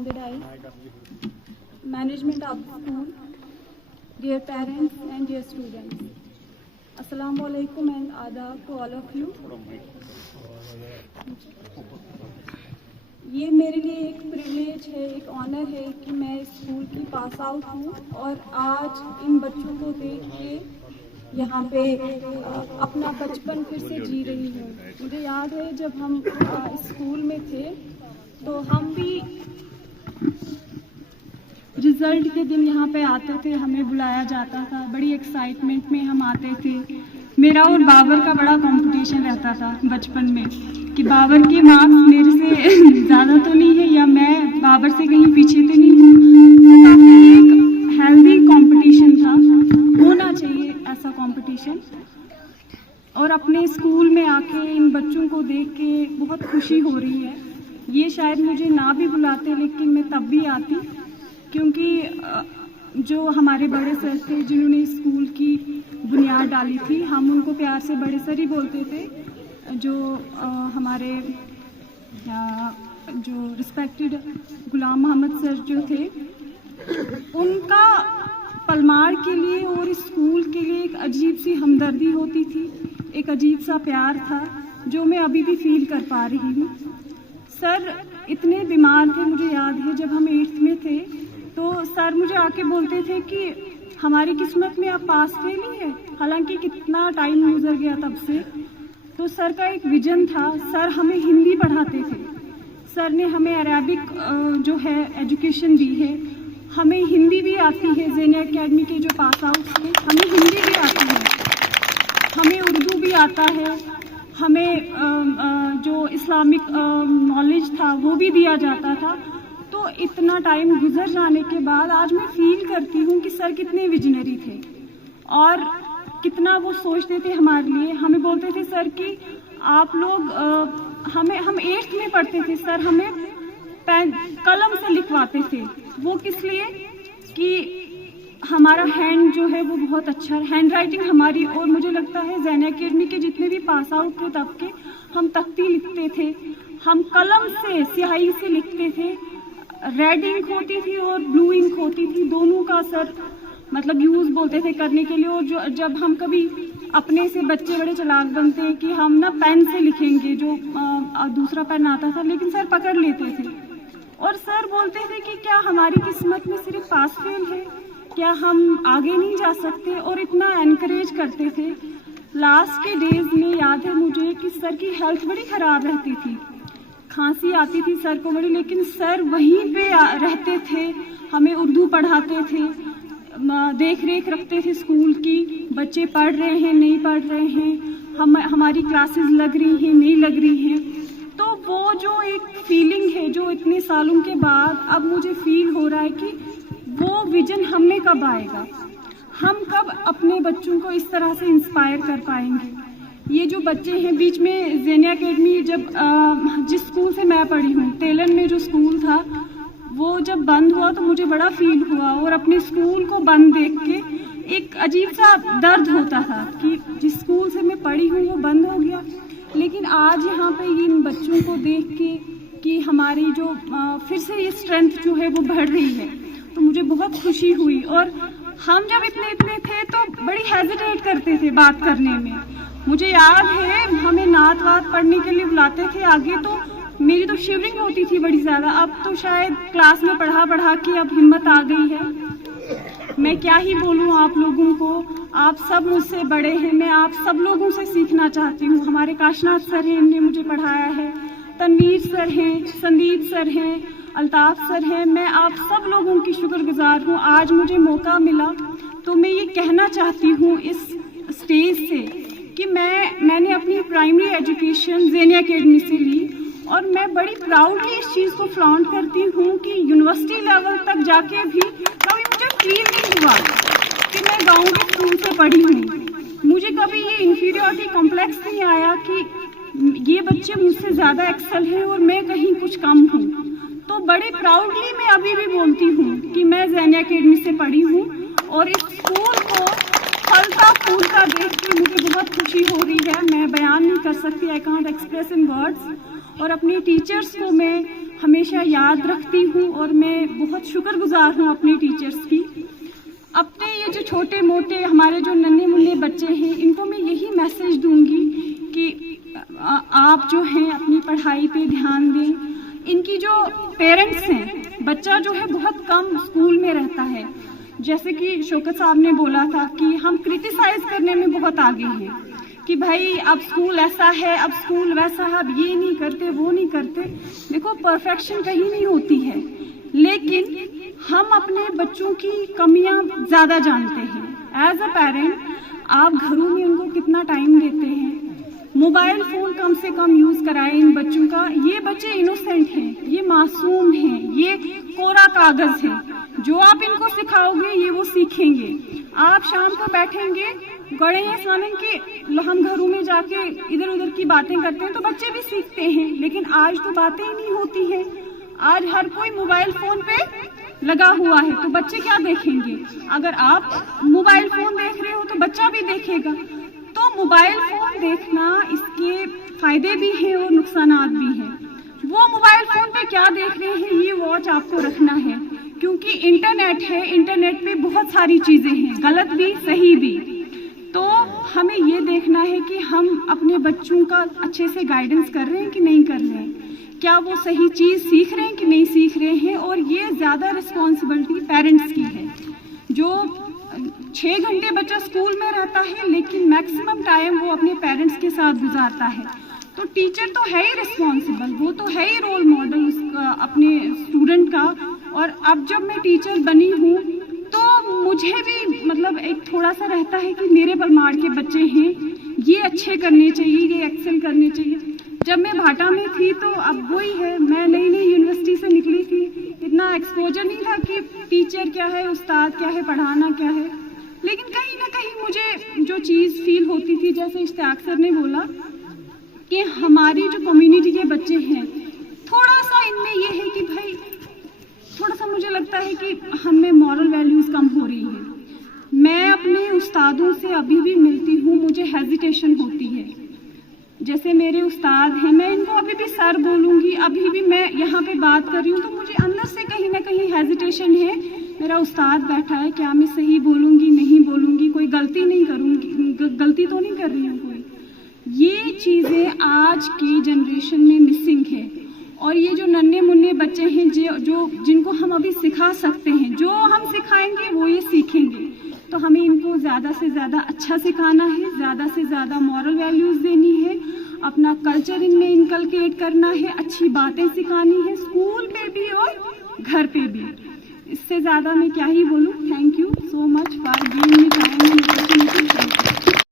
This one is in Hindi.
Bondedai, management of the school, dear parents and dear students. Assalamu alaikum and adab to all of you. ये मेरे लिए एक प्रिविलेज है, एक ऑनर है कि मैं इस स्कूल की पास आउट हूँ और आज इन बच्चों को देख के यहाँ पे अपना बचपन फिर से जी रही हूँ। मुझे याद है जब हम स्कूल में थे तो हम भी रिजल्ट के दिन यहाँ पे आते थे, हमें बुलाया जाता था, बड़ी एक्साइटमेंट में हम आते थे। मेरा और बाबर का बड़ा कंपटीशन रहता था बचपन में कि बाबर के मार्क्स मेरे से ज़्यादा तो नहीं है या मैं बाबर से कहीं पीछे तो नहीं हूँ। तो काफ़ी एक हेल्दी कंपटीशन था, होना चाहिए ऐसा कंपटीशन। और अपने स्कूल में आके इन बच्चों को देख के बहुत खुशी हो रही है। ये शायद मुझे ना भी बुलाते लेकिन मैं तब भी आती, क्योंकि जो हमारे बड़े सर थे जिन्होंने स्कूल की बुनियाद डाली थी, हम उनको प्यार से बड़े सर ही बोलते थे। जो हमारे जो रिस्पेक्टेड गुलाम मोहम्मद सर जो थे, उनका पलमार के लिए और इस स्कूल के लिए एक अजीब सी हमदर्दी होती थी, एक अजीब सा प्यार था जो मैं अभी भी फील कर पा रही हूँ। सर इतने बीमार थे, मुझे याद है जब हम 8th में थे तो सर मुझे आके बोलते थे कि हमारी किस्मत में आप पास फेल ही है, हालांकि कितना टाइम गुजर गया तब से। तो सर का एक विजन था। सर हमें हिंदी पढ़ाते थे, सर ने हमें अरेबिक जो है एजुकेशन दी है, हमें हिंदी भी आती है। ज़ेनिया एकेडमी के जो पास आउट थे हमें हिंदी भी आती है, हमें उर्दू भी आता है, हमें जो इस्लामिक नॉलेज था वो भी दिया जाता था। तो इतना टाइम गुजर जाने के बाद आज मैं फील करती हूँ कि सर कितने विजनरी थे और कितना वो सोचते थे हमारे लिए। हमें बोलते थे सर कि आप लोग हम 8th में पढ़ते थे, सर हमें कलम से लिखवाते थे। वो किस लिए कि हमारा हैंड जो है वो बहुत अच्छा है, हैंड राइटिंग हमारी। और मुझे लगता है ज़ेनिया एकेडमी के जितने भी पास आउट थे तब के, हम तख्ती लिखते थे, हम कलम से स्याही से लिखते थे। रेड इंक होती थी और ब्लू इंक होती थी, दोनों का सर मतलब यूज़ बोलते थे करने के लिए। और जब हम कभी अपने से बच्चे बड़े चालाक बनते हैं कि हम ना पेन से लिखेंगे, जो दूसरा पेन आता था, लेकिन सर पकड़ लेते थे और सर बोलते थे कि क्या हमारी किस्मत में सिर्फ पास फेल है, क्या हम आगे नहीं जा सकते, और इतना एनकरेज करते थे। लास्ट के डेज में याद है मुझे कि सर की हेल्थ बड़ी ख़राब रहती थी, खांसी आती थी सर को बड़ी, लेकिन सर वहीं पे रहते थे, हमें उर्दू पढ़ाते थे, देख रेख रखते थे स्कूल की, बच्चे पढ़ रहे हैं नहीं पढ़ रहे हैं, हमारी क्लासेस लग रही हैं नहीं लग रही हैं। तो वो जो एक फीलिंग है जो इतने सालों के बाद अब मुझे फील हो रहा है कि वो विजन हमें कब आएगा, हम कब अपने बच्चों को इस तरह से इंस्पायर कर पाएंगे। ये जो बच्चे हैं, बीच में ज़ेनिया एकेडमी जब जिस स्कूल से मैं पढ़ी हूँ, तेलन में जो स्कूल था, वो जब बंद हुआ तो मुझे बड़ा फील हुआ और अपने स्कूल को बंद देख के एक अजीब सा दर्द होता था कि जिस स्कूल से मैं पढ़ी हूँ वो बंद हो गया। लेकिन आज यहाँ पे इन बच्चों को देख के कि हमारी जो फिर से ये स्ट्रेंथ जो है वो बढ़ रही है, तो मुझे बहुत खुशी हुई। और हम जब इतने थे तो बड़ी हेजिटेट करते थे बात करने में। मुझे याद है हमें नात वात पढ़ने के लिए बुलाते थे आगे, तो मेरी तो शिवरिंग होती थी बड़ी ज़्यादा। अब तो शायद क्लास में पढ़ा के अब हिम्मत आ गई है। मैं क्या ही बोलूँ आप लोगों को, आप सब मुझसे बड़े हैं, मैं आप सब लोगों से सीखना चाहती हूँ। हमारे काशनाथ सर हैं, इन्होंने मुझे पढ़ाया है, तनवीर सर हैं, संदीप सर हैं, अल्ताफ सर हैं, मैं आप सब लोगों की शुक्रगुजार हूँ। आज मुझे मौका मिला तो मैं ये कहना चाहती हूँ इस स्टेज से कि मैंने अपनी प्राइमरी एजुकेशन ज़ेनिया एकेडमी से ली और मैं बड़ी प्राउडली इस चीज़ को फ्लॉन्ट करती हूँ कि यूनिवर्सिटी लेवल तक जाके भी कभी मुझे फील नहीं हुआ कि मैं गाँव के स्कूल से पढ़ी हूँ। मुझे कभी ये इंफीरियरिटी कॉम्प्लेक्स नहीं आया कि ये बच्चे मुझसे ज़्यादा एक्सेल हैं और मैं कहीं कुछ कम हूँ। तो बड़े प्राउडली मैं अभी भी बोलती हूँ कि मैं ज़ेनिया एकेडमी से पढ़ी हूँ और इस स्कूल को फलता फूलता देख के मुझे बहुत खुशी हो रही है। मैं बयान नहीं कर सकती, I can't express in words. और अपने टीचर्स को मैं हमेशा याद रखती हूँ और मैं बहुत शुक्रगुजार हूँ अपने टीचर्स की। अपने ये जो छोटे मोटे हमारे जो नन्हे मुन्ने बच्चे हैं, इनको मैं यही मैसेज दूंगी कि आप जो हैं अपनी पढ़ाई पे ध्यान दें। इनकी जो पेरेंट्स हैं, बच्चा जो है बहुत कम स्कूल में रहता है, जैसे कि शौकत साहब ने बोला था कि हम क्रिटिसाइज करने में बहुत आगे हैं कि भाई अब स्कूल ऐसा है, अब स्कूल वैसा है, अब ये नहीं करते, वो नहीं करते। देखो, परफेक्शन कहीं नहीं होती है, लेकिन हम अपने बच्चों की कमियां ज़्यादा जानते हैं। एज अ पेरेंट आप घरों में उनको कितना टाइम देते हैं? मोबाइल फ़ोन कम से कम यूज़ कराएं इन बच्चों का। ये बच्चे इनोसेंट हैं, ये मासूम हैं, ये कोरा कागज़ है। जो आप इनको सिखाओगे ये वो सीखेंगे। आप शाम को बैठेंगे, गड़े हैं सानन के हम घरों में जाके इधर उधर की बातें करते हैं तो बच्चे भी सीखते हैं, लेकिन आज तो बातें ही नहीं होती है। आज हर कोई मोबाइल फ़ोन पे लगा हुआ है, तो बच्चे क्या देखेंगे? अगर आप मोबाइल फ़ोन देख रहे हो तो बच्चा भी देखेगा। तो मोबाइल फ़ोन देखना, इसके फायदे भी हैं और नुकसानात भी हैं। वो मोबाइल फ़ोन पे क्या देख रहे हैं ये वॉच आपको रखना है, क्योंकि इंटरनेट है, इंटरनेट पे बहुत सारी चीज़ें हैं, गलत भी सही भी। तो हमें ये देखना है कि हम अपने बच्चों का अच्छे से गाइडेंस कर रहे हैं कि नहीं कर रहे हैं, क्या वो सही चीज़ सीख रहे हैं कि नहीं सीख रहे हैं। और ये ज़्यादा रिस्पॉन्सिबिलिटी पेरेंट्स की है। जो 6 घंटे बच्चा स्कूल में रहता है, लेकिन मैक्सिमम टाइम वो अपने पेरेंट्स के साथ गुजारता है, तो टीचर तो है ही रिस्पॉन्सिबल, वो तो है ही रोल मॉडल उसका अपने स्टूडेंट का। और अब जब मैं टीचर बनी हूँ तो मुझे भी मतलब एक थोड़ा सा रहता है कि मेरे परमार के बच्चे हैं, ये अच्छे करने चाहिए, ये एक्सेल करने चाहिए। जब मैं भाटा में थी तो अब वही है, मैं नई नई यूनिवर्सिटी से निकली थी, इतना एक्सपोजर नहीं था कि टीचर क्या है, उस्ताद क्या है, पढ़ाना क्या है। लेकिन कहीं ना कहीं मुझे जो चीज़ फील होती थी, जैसे इश्तियाक सर ने बोला कि हमारी जो कम्युनिटी के बच्चे हैं, थोड़ा सा इनमें ये है कि भाई थोड़ा सा मुझे लगता है कि हमें मॉरल वैल्यूज़ कम हो रही है। मैं अपने उस्तादों से अभी भी मिलती हूँ, मुझे हेजिटेशन होती है। जैसे मेरे उस्ताद हैं, मैं इनको अभी भी सर बोलूँगी, अभी भी मैं यहाँ पे बात कर रही हूँ तो मुझे अंदर से कहीं ना कहीं हेजिटेशन है। मेरा उस्ताद बैठा है, क्या मैं सही बोलूँगी, नहीं बोलूँगी, कोई गलती नहीं करूँगी, गलती तो नहीं कर रही हूँ कोई। ये चीज़ें आज की जनरेशन में मिसिंग है। और ये जो नन्हे मुन्ने बच्चे हैं जो जिनको हम अभी सिखा सकते हैं, जो हम सिखाएंगे वो ये सीखेंगे। तो हमें इनको ज़्यादा से ज़्यादा अच्छा सिखाना है, ज़्यादा से ज़्यादा मॉरल वैल्यूज़ देनी है, अपना कल्चर इनमें इनकलकेट करना है, अच्छी बातें सिखानी है, स्कूल पे भी और घर पे भी। इससे ज़्यादा मैं क्या ही बोलूँ।